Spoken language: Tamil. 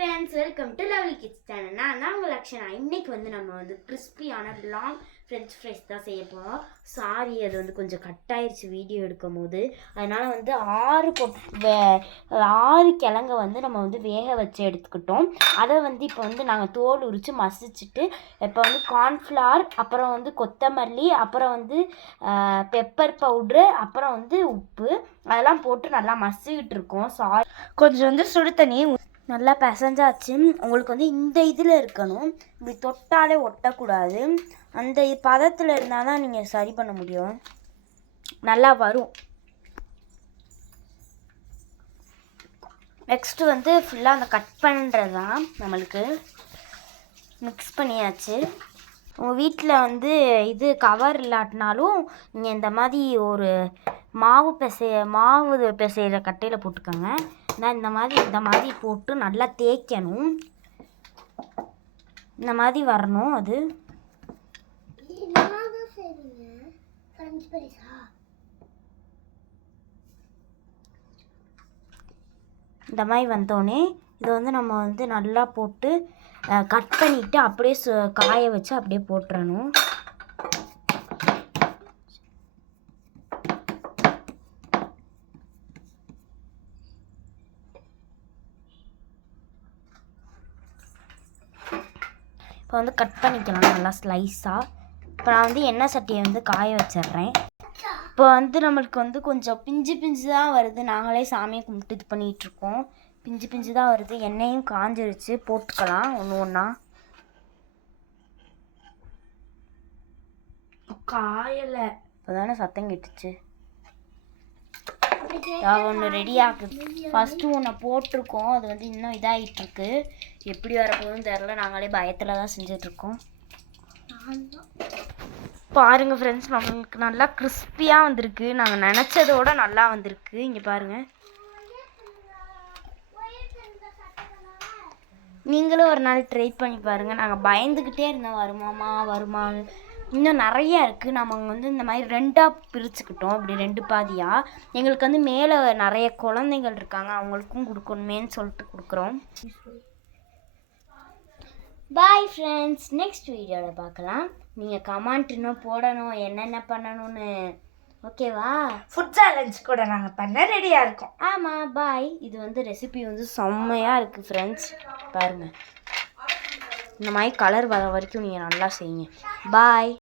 Friends, welcome to lovely kids channel. நான் உங்கள் லக்ஷனா. இன்னைக்கு நம்ம கிறிஸ்பியான லாங் ஃப்ரெஞ்ச் ஃப்ரைஸ் தான் செய்ய போகிறோம். சாரி, அது கொஞ்சம் கட் ஆயிடுச்சு வீடியோ எடுக்கும் போது. அதனால் 6 கிழங்க நம்ம வேக வச்சு எடுத்துக்கிட்டோம். அதை இப்போ நாங்கள் தோல் உரித்து மசிச்சுட்டு இப்போ கார்ன்ஃப்ளவர், அப்புறம் கொத்தமல்லி, அப்புறம் பெப்பர் பவுட்ரு, அப்புறம் உப்பு அதெல்லாம் போட்டு நல்லா மசிக்கிட்டு இருக்கோம். சாரி, கொஞ்சம் சுடு தண்ணி நல்லா பிசைஞ்சாச்சு. உங்களுக்கு இந்த இதில் இருக்கணும், இப்படி தொட்டாலே ஒட்டக்கூடாது. அந்த பதத்தில் இருந்தால் தான் நீங்கள் சரி பண்ண முடியும், நல்லா வரும். நெக்ஸ்ட்டு ஃபுல்லாக அந்த கட் பண்ணுறது தான். நம்மளுக்கு மிக்ஸ் பண்ணியாச்சு. உங்கள் வீட்டில் இது கவர் இல்லாட்டினாலும் நீங்கள் இந்த மாதிரி ஒரு மாவு பிசைகிற கட்டையில் போட்டுக்கோங்க. இந்த மாதிரி போட்டு நல்லா தேய்க்கணும். இந்த மாதிரி வரணும். அது இந்த மாதிரி வந்தோடனே இது நம்ம நல்லா போட்டு கட் பண்ணிவிட்டு அப்படியே காய வச்சு அப்படியே போட்டுறணும். இப்போ கட் பண்ணிக்கலாம் நல்லா ஸ்லைஸாக. இப்போ நான் எண்ணெய் சட்டியை காய வச்சிட்றேன். இப்போ நம்மளுக்கு கொஞ்சம் பிஞ்சு தான் வருது. நாங்களே சாமியை கும்பிட்டு இது பண்ணிகிட்ருக்கோம். பிஞ்சு தான் வருது. எண்ணெயும் காஞ்சிருச்சு. போட்டுக்கலாம் ஒன்று ஒன்றா. காயலை, இப்போ தானே சத்தம் கேட்டுச்சு. ஒன்று ரெடி ஆகுது. ஃபஸ்ட்டு ஒன்று போட்டிருக்கோம், அது இன்னும் இதாகிட்டுருக்கு. எப்படி வரப்போகுதுன்னு தெரில. நாங்களே பயத்தில் தான் செஞ்சிட்ருக்கோம். பாருங்கள் ஃப்ரெண்ட்ஸ், நம்மளுக்கு நல்லா கிறிஸ்பியாக வந்திருக்கு. நாங்கள் நினச்சதோட நல்லா வந்திருக்கு. இங்கே பாருங்கள், நீங்களும் ஒரு நாள் ட்ரை பண்ணி பாருங்கள். நாங்கள் பயந்துக்கிட்டே இருந்தோம், வருமான்னு. இன்னும் நிறையா இருக்குது. நம்ம இந்த மாதிரி 2ஆக பிரிச்சுக்கிட்டோம், இப்படி 2 பாதியாக. எங்களுக்கு மேலே நிறைய குழந்தைகள் இருக்காங்க, அவங்களுக்கும் கொடுக்கணுமேன்னு சொல்லிட்டு கொடுக்குறோம். பாய் ஃப்ரெண்ட்ஸ், நெக்ஸ்ட் வீடியோவில் பார்க்கலாம். நீங்கள் கமெண்ட் இன்னும் போடணும், என்னென்ன பண்ணணும்னு. ஓகேவா? ஃபுட் சேலஞ்ச் கூட நாங்கள் பண்ண ரெடியாக இருக்கோம். ஆமாம், பாய். இது ரெசிபி செம்மையாக இருக்குது ஃப்ரெண்ட்ஸ். பாருங்கள், இந்த மாதிரி கலர் வர வரைக்கும் நீங்கள் நல்லா செய்யுங்க. பாய்.